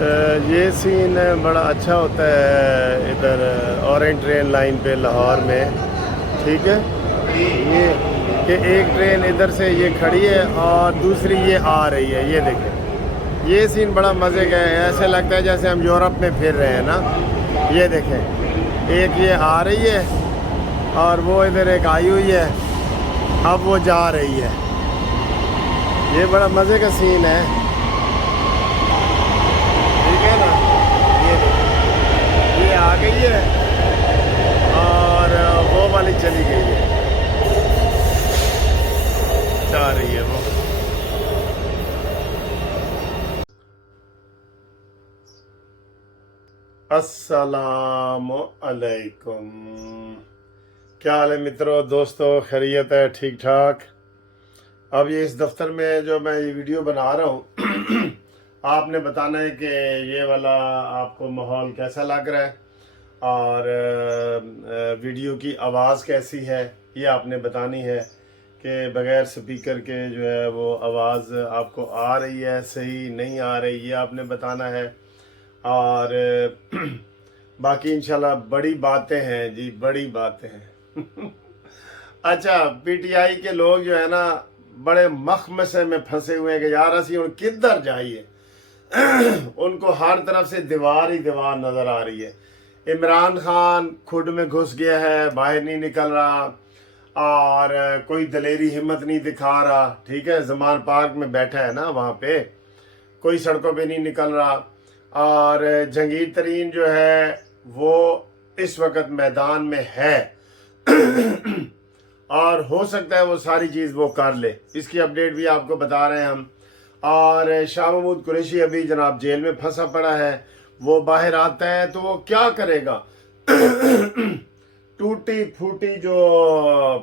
یہ سین بڑا اچھا ہوتا ہے ادھر اورینٹ ٹرین لائن پہ لاہور میں، ٹھیک ہے، یہ کہ ایک ٹرین ادھر سے یہ کھڑی ہے اور دوسری یہ آ رہی ہے، یہ دیکھیں یہ سین بڑا مزے کا ہے، ایسے لگتا ہے جیسے ہم یورپ میں پھر رہے ہیں نا۔ یہ دیکھیں ایک یہ آ رہی ہے اور وہ ادھر ایک آئی ہوئی ہے، اب وہ جا رہی ہے، یہ بڑا مزے کا سین ہے، ٹھیک ہے نا۔ یہ دیکھیں یہ آ گئی ہے اور وہ والی چلی گئی ہے، جا رہی ہے وہ۔ السلام علیکم، کیا حال ہے مترو دوستو، خیریت ہے؟ ٹھیک ٹھاک۔ اب یہ اس دفتر میں جو میں یہ ویڈیو بنا رہا ہوں آپ نے بتانا ہے کہ یہ والا آپ کو ماحول کیسا لگ رہا ہے اور ویڈیو کی آواز کیسی ہے، یہ آپ نے بتانی ہے کہ بغیر سپیکر کے جو ہے وہ آواز آپ کو آ رہی ہے، صحیح نہیں آ رہی، یہ آپ نے بتانا ہے۔ اور باقی انشاءاللہ بڑی باتیں ہیں جی، بڑی باتیں ہیں۔ اچھا، پی ٹی آئی کے لوگ جو ہے نا بڑے مخمسے میں پھنسے ہوئے ہیں کہ یار اسی ہوں کدھر جائیے، ان کو ہر طرف سے دیوار ہی دیوار نظر آ رہی ہے۔ عمران خان کھڈ میں گھس گیا ہے، باہر نہیں نکل رہا اور کوئی دلیری ہمت نہیں دکھا رہا، ٹھیک ہے، زمان پارک میں بیٹھا ہے نا، وہاں پہ کوئی سڑکوں پہ نہیں نکل رہا، اور جہانگیر ترین جو ہے وہ اس وقت میدان میں ہے اور ہو سکتا ہے وہ ساری چیز وہ کر لے، اس کی اپڈیٹ بھی آپ کو بتا رہے ہیں ہم۔ اور شاہ محمود قریشی ابھی جناب جیل میں پھنسا پڑا ہے، وہ باہر آتا ہے تو وہ کیا کرے گا؟ ٹوٹی پھوٹی جو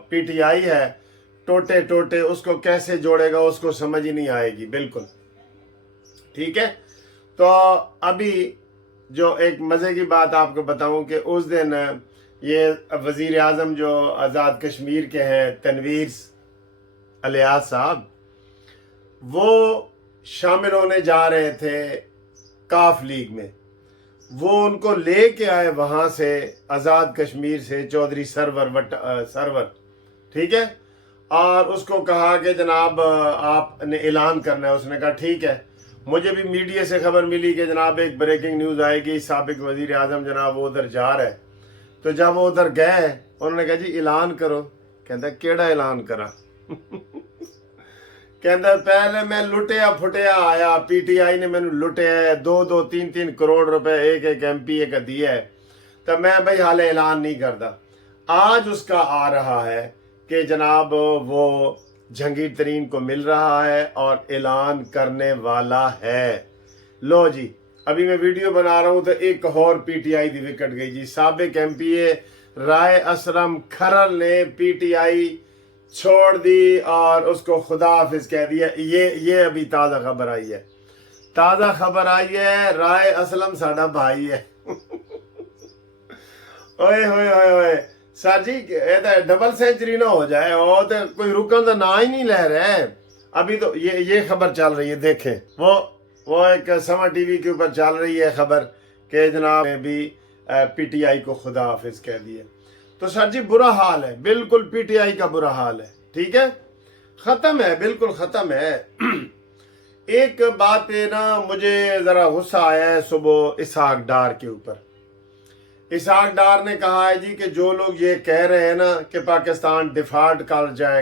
پی ٹی آئی ہے، ٹوٹے ٹوٹے، اس کو کیسے جوڑے گا، اس کو سمجھ ہی نہیں آئے گی بالکل، ٹھیک ہے۔ تو ابھی جو ایک مزے کی بات آپ کو بتاؤں کہ اس دن یہ وزیر اعظم جو آزاد کشمیر کے ہیں تنویر الیاس صاحب، وہ شامل ہونے جا رہے تھے کاف لیگ میں، وہ ان کو لے کے آئے وہاں سے آزاد کشمیر سے چودھری سرور، ٹھیک ہے، اور اس کو کہا کہ جناب آپ نے اعلان کرنا ہے۔ اس نے کہا ٹھیک ہے۔ مجھے بھی میڈیا سے خبر ملی کہ جناب ایک بریکنگ نیوز آئے گی، سابق وزیر اعظم جناب وہ ادھر جا رہا ہے۔ تو جب وہ ادھر گئے انہوں نے کہا جی اعلان کرو، کہتا کیڑا اعلان کرا؟ کہتا پہلے میں لٹیا پھٹیا آیا، پی ٹی آئی نے میں لٹیا ہے، 2-3 کروڑ روپے ایک ایم پی اے کا دیا ہے، تو میں بھائی حال اعلان نہیں کرتا۔ آج اس کا آ رہا ہے کہ جناب وہ جہانگیر ترین کو مل رہا ہے اور اعلان کرنے والا ہے۔ لو جی، ابھی میں ویڈیو بنا رہا ہوں تو ایک اور P T I the wicket گئی جی، سابق ایم پی اے رائے اسلم کھرل نے پی ٹی آئی چھوڑ دی اور اس کو خدا حافظ کہہ دیا۔ یہ ابھی تازہ خبر آئی ہے، تازہ خبر آئی ہے، رائے اسلم ساڈا بھائی ہے۔ اوئے ہوئے ہوئے ہوئے سر جی، ڈبل سینچری نہ ہو جائے، اور تو کوئی رکن تو نہ ہی نہیں لے رہے۔ ابھی تو یہ خبر چل رہی ہے، دیکھیں وہ ایک سما ٹی وی کے اوپر چل رہی ہے خبر کہ جناب نے بھی پی ٹی آئی کو خدا حافظ کہہ دیا۔ تو سر جی برا حال ہے، بالکل پی ٹی آئی کا برا حال ہے، ٹھیک ہے، ختم ہے، بالکل ختم ہے۔ ایک بات پہ نا مجھے ذرا غصہ آیا ہے صبح اسحاق ڈار کے اوپر۔ اسحاق ڈار نے کہا ہے جی کہ جو لوگ یہ کہہ رہے ہیں نا کہ پاکستان ڈیفالٹ کر جائے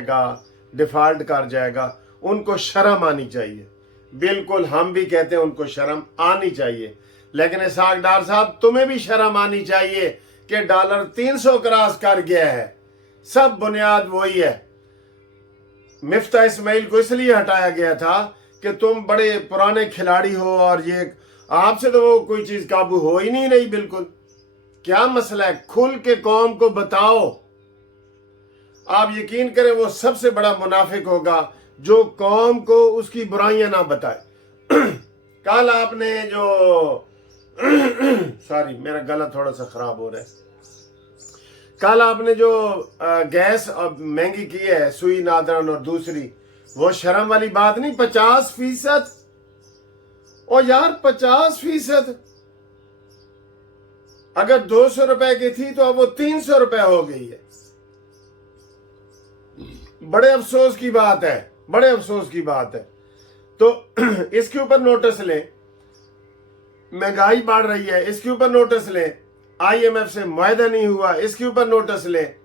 گا، ان کو شرم آنی چاہیے۔ بالکل ہم بھی کہتے ہیں ان کو شرم آنی چاہیے، لیکن اسحاق ڈار صاحب تمہیں بھی شرم آنی چاہیے کہ ڈالر 300 کراس کر گیا ہے، سب بنیاد وہی ہے۔ مفتاح اسماعیل کو اس لیے ہٹایا گیا تھا کہ تم بڑے پرانے کھلاڑی ہو اور یہ آپ سے تو وہ کوئی چیز قابو ہو ہی نہیں رہی بالکل۔ کیا مسئلہ ہے؟ کھل کے قوم کو بتاؤ۔ آپ یقین کریں وہ سب سے بڑا منافق ہوگا جو قوم کو اس کی برائیاں نہ بتائے۔ کل آپ نے جو سوری میرا گلا تھوڑا سا خراب ہو رہا ہے، کل آپ نے جو گیس مہنگی کی ہے، سوئی نادرن اور دوسری، وہ شرم والی بات نہیں، 50%۔ और यार 50%, अगर 200 रुपए की थी तो अब वो 300 रुपए हो गई है। बड़े अफसोस की बात है, बड़े अफसोस की बात है। तो इसके ऊपर नोटिस लें, महंगाई बढ़ रही है, इसके ऊपर नोटिस लें, IMF से मुआहदा नहीं हुआ, इसके ऊपर नोटिस लें।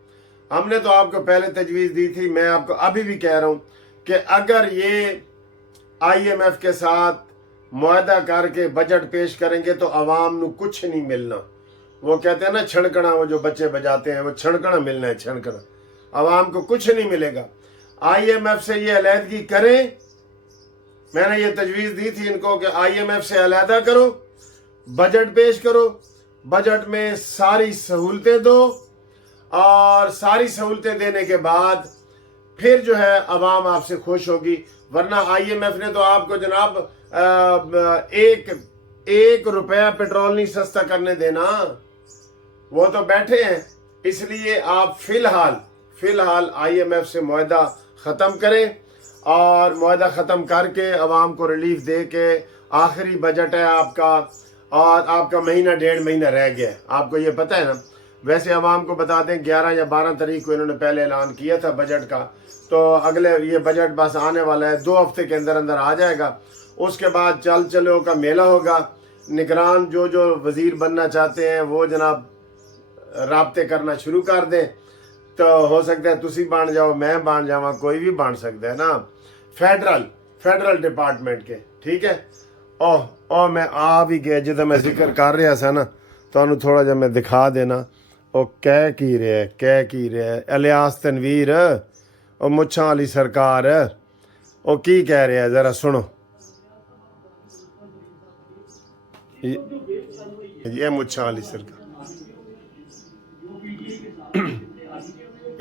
हमने तो आपको पहले तजवीज़ दी थी, मैं आपको अभी भी कह रहा हूं कि अगर ये IMF के साथ मुआहदा करके बजट पेश करेंगे तो अवाम को कुछ नहीं मिलना। वो कहते हैं ना छणकना, वो जो बच्चे बजाते हैं, वो छणकना मिलना है, छणकना। अवाम को कुछ नहीं मिलेगा। IMF से ये अलहदगी करें, मैंने ये तजवीज़ दी थी इनको कि IMF से अलहदा करो, बजट पेश करो, बजट में सारी सहूलतें दो, और सारी सहूलतें देने के बाद फिर जो है अवाम आपसे खुश होगी। वरना IMF ने तो आपको जनाब एक रुपया पेट्रोल नहीं सस्ता करने देना, वो तो बैठे हैं। इसलिए आप फिलहाल IMF से मुआहदा ख़त्म करें, और मुआहदा ख़त्म करके अवाम को रिलीफ दे के, आखिरी बजट है आपका, और आपका महीना 1.5 महीना रह गया है, आपको ये पता है ना। वैसे अवाम को बता दें 11 या 12 तारीख को इन्होंने पहले ऐलान किया था बजट का, तो अगले ये बजट बस आने वाला है, 2 हफ्ते के अंदर अंदर आ जाएगा। उसके बाद चलो का मेला होगा। निगरान जो वजीर बनना चाहते हैं वो जनाब राब्ते करना शुरू कर दें, तो हो सकता है तुसी बन जाओ, मैं बन जावा, कोई भी बन सकता है ना, फेडरल डिपार्टमेंट के, ठीक है। ओ मैं आ भी गया, जिदा मैं जिक्र कर रहा था ना, तो थोड़ा जा मैं दिखा देना। ओ कह की रहा है इलियास तनवीर, ओ मुच्छां वाली सरकार, ओ की कह रहा है, जरा सुनो। ये मुच्छां वाली सरकार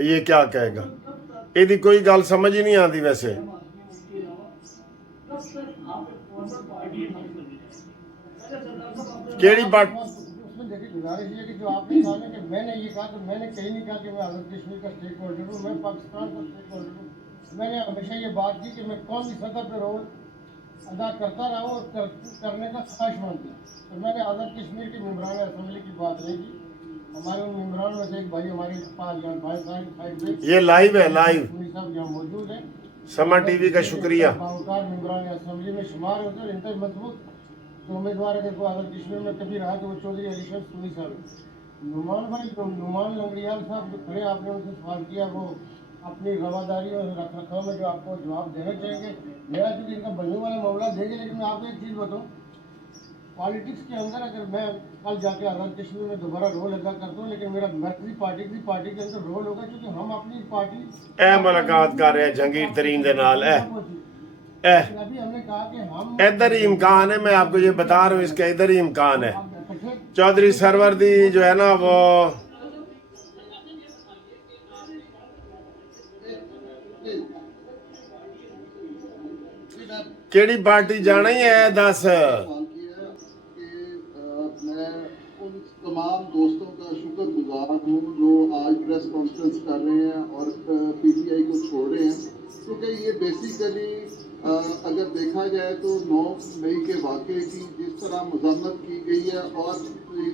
ये क्या कहेगा, यदि कोई गल समझ ही नहीं आती। वैसे केड़ी बात गुजारिश ये कि जो आपने कहा कि मैंने ये कहा, तो मैंने कहीं नहीं कहा कि मैं आज़ाद कश्मीर का स्टेक होल्डर हूँ, मैं पाकिस्तान का स्टेक होल्डर हूँ। मैंने हमेशा ये बात की कि मैं कौन सी सतह पर रोल अदा करता रहा और करने का ख्वाहिशमंद था। तो मैंने आज़ाद कश्मीर के मेम्बरान असम्बली की बात नहीं की। हमारे उन मेम्बरान में से एक भाई हमारे पास भाई साहब, ये लाइव है, लाइव साहब यहाँ मौजूद है, समा टीवी का शुक्रिया। बावकार मेम्बरान असम्बली में शुमार होते हैं। इंतहा मजबूत तो उम्मीदवार अगर को आज़ाद कश्मीर में कभी रहा तो वो चौधरी अलीशर सुनी साहब। नुमान लंगड़ियाल साहब जो खड़े, आपने उनसे सवाल किया, वो अपनी रवादारी और रख रखाव में जो आपको जवाब देना चाहेंगे। मेरा चूँकि इनका बनने वाला मामला देंगे, लेकिन मैं आपको एक चीज़ बताऊँ, पॉलिटिक्स के अंदर अगर मैं कल जाके आज़ाद कश्मीर में दोबारा रोल अदा करता हूँ, लेकिन मेरा मर्कजी पार्टी के अंदर रोल होगा, क्योंकि हम अपनी पार्टी मुलाकात कर रहे हैं जहांगीर तरीन दे नाल। अभी हमने कहा कि हम इधर ही इम्कान है, मैं आपको ये बता रहा हूँ, इसका इधर ही इम्कान है। चौधरी सरवर दी जो है ना, वो केड़ी पार्टी जाना ही है, दस। मैं उन तमाम दोस्तों का शुक्रगुजार हूँ जो आज प्रेस कॉन्फ्रेंस कर रहे हैं और PTI को छोड़ रहे हैं, क्योंकि ये बेसिकली अगर देखा जाए तो 9 मई के वाक़े की जिस तरह मज़म्मत की गई है, और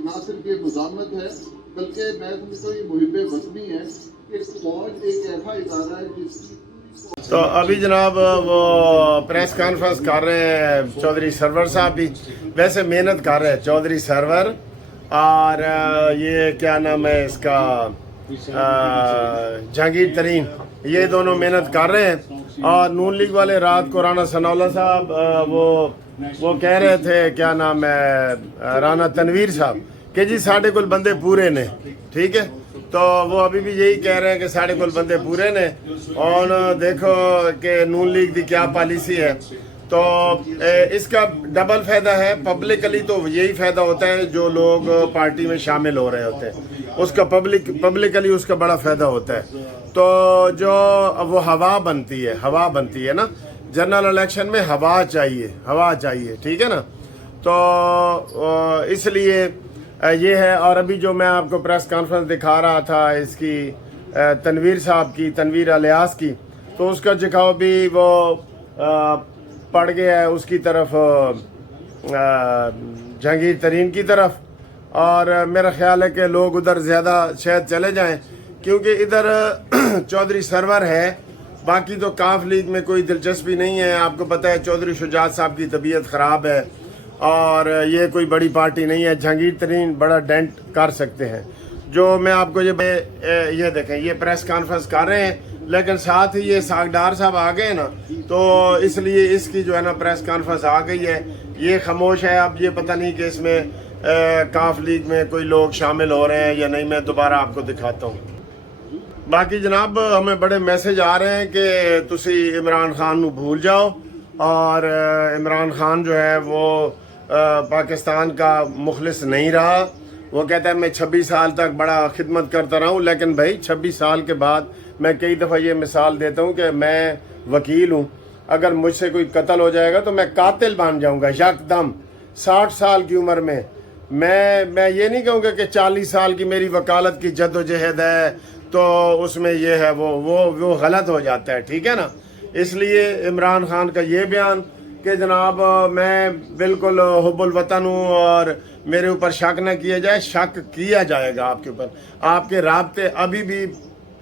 ना सिर्फ ये मज़म्मत है बल्कि मैं समझता हूँ ये मुहिब वतनी है कि फौज एक ऐसा इदारा है जिसकी। तो अभी जनाब वो प्रेस कॉन्फ्रेंस कर रहे हैं चौधरी सरवर साहब भी, वैसे मेहनत कर रहे हैं चौधरी सरवर, और ये क्या नाम है इसका, जहांगीर तरीन, ये दोनों मेहनत कर रहे हैं। और नून लीग वाले रात को राना सनाउल्लाह साहब वो कह रहे थे, क्या नाम है, राना तनवीर साहब, कि जी साढ़े कुल बंदे पूरे ने, ठीक है। तो वो अभी भी यही कह रहे हैं कि साढ़े कुल बंदे पूरे ने। और देखो कि नून लीग की क्या पॉलिसी है, तो इसका डबल फ़ायदा है। पब्लिकली तो यही फ़ायदा होता है जो लोग पार्टी में शामिल हो रहे होते हैं, उसका पब्लिकली उसका बड़ा फ़ायदा होता है। तो जो वो हवा बनती है ना, जनरल इलेक्शन में हवा चाहिए, ठीक है ना। तो इसलिए ये है। और अभी जो मैं आपको प्रेस कॉन्फ्रेंस दिखा रहा था इसकी तनवीर साहब की, तनवीर इलियास की, तो उसका झुकाव भी वो पड़ गया है उसकी तरफ, जहांगीर तरीन की तरफ, और मेरा ख्याल है कि लोग उधर ज़्यादा शायद चले जाएं, क्योंकि इधर चौधरी सरवर है, बाकी तो काफ लीग में कोई दिलचस्पी नहीं है। आपको पता है चौधरी शुजात साहब की तबीयत ख़राब है और ये कोई बड़ी पार्टी नहीं है। जहांगीर तरीन बड़ा डेंट कर सकते हैं। जो मैं आपको ये देखें, ये प्रेस कॉन्फ्रेंस कर रहे हैं, लेकिन साथ ही ये सागदार साहब आ गए ना, तो इसलिए इसकी जो है ना प्रेस कॉन्फ्रेंस आ गई है। ये खामोश है। अब ये पता नहीं कि इसमें काफ लीग में कोई लोग शामिल हो रहे हैं या नहीं। मैं दोबारा आपको दिखाता हूँ। बाकी जनाब हमें बड़े मैसेज आ रहे हैं कि तुसी इमरान खान नू भूल जाओ, और इमरान खान जो है वो पाकिस्तान का मुखलिस नहीं रहा। वो कहता है मैं 26 साल तक बड़ा खिदमत करता रहा हूँ, लेकिन भाई 26 साल के बाद मैं कई दफ़ा ये मिसाल देता हूँ कि मैं वकील हूँ, अगर मुझसे कोई कत्ल हो जाएगा तो मैं कातिल बन जाऊँगा यकदम 60 साल की उम्र में। मैं ये नहीं कहूँगा कि 40 साल की मेरी वकालत की जद्दोजहद है तो उसमें ये है वो गलत हो जाता है, ठीक है ना। इसलिए इमरान खान का ये बयान कि जनाब मैं बिल्कुल हुब्बुल वतन हूँ और मेरे ऊपर शक न किया जाए, शक किया जाएगा आपके ऊपर। आपके राब्ते अभी भी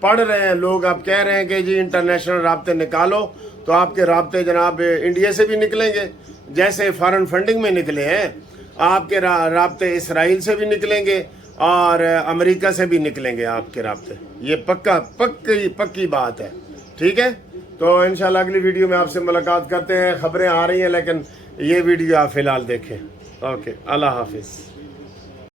पढ़ रहे हैं लोग, आप कह रहे हैं कि जी इंटरनेशनल राब्ते निकालो, तो आपके राब्ते जनाब इंडिया से भी निकलेंगे, जैसे फॉरेन फंडिंग में निकले हैं। आपके राब्ते इसराइल से भी निकलेंगे और अमेरिका से भी निकलेंगे आपके राब्ते। ये पक्की बात है, ठीक है। तो इंशाल्लाह अगली वीडियो में आपसे मुलाकात करते हैं। खबरें आ रही हैं, लेकिन ये वीडियो आप फिलहाल देखें। ओके, अल्लाह हाफिज़।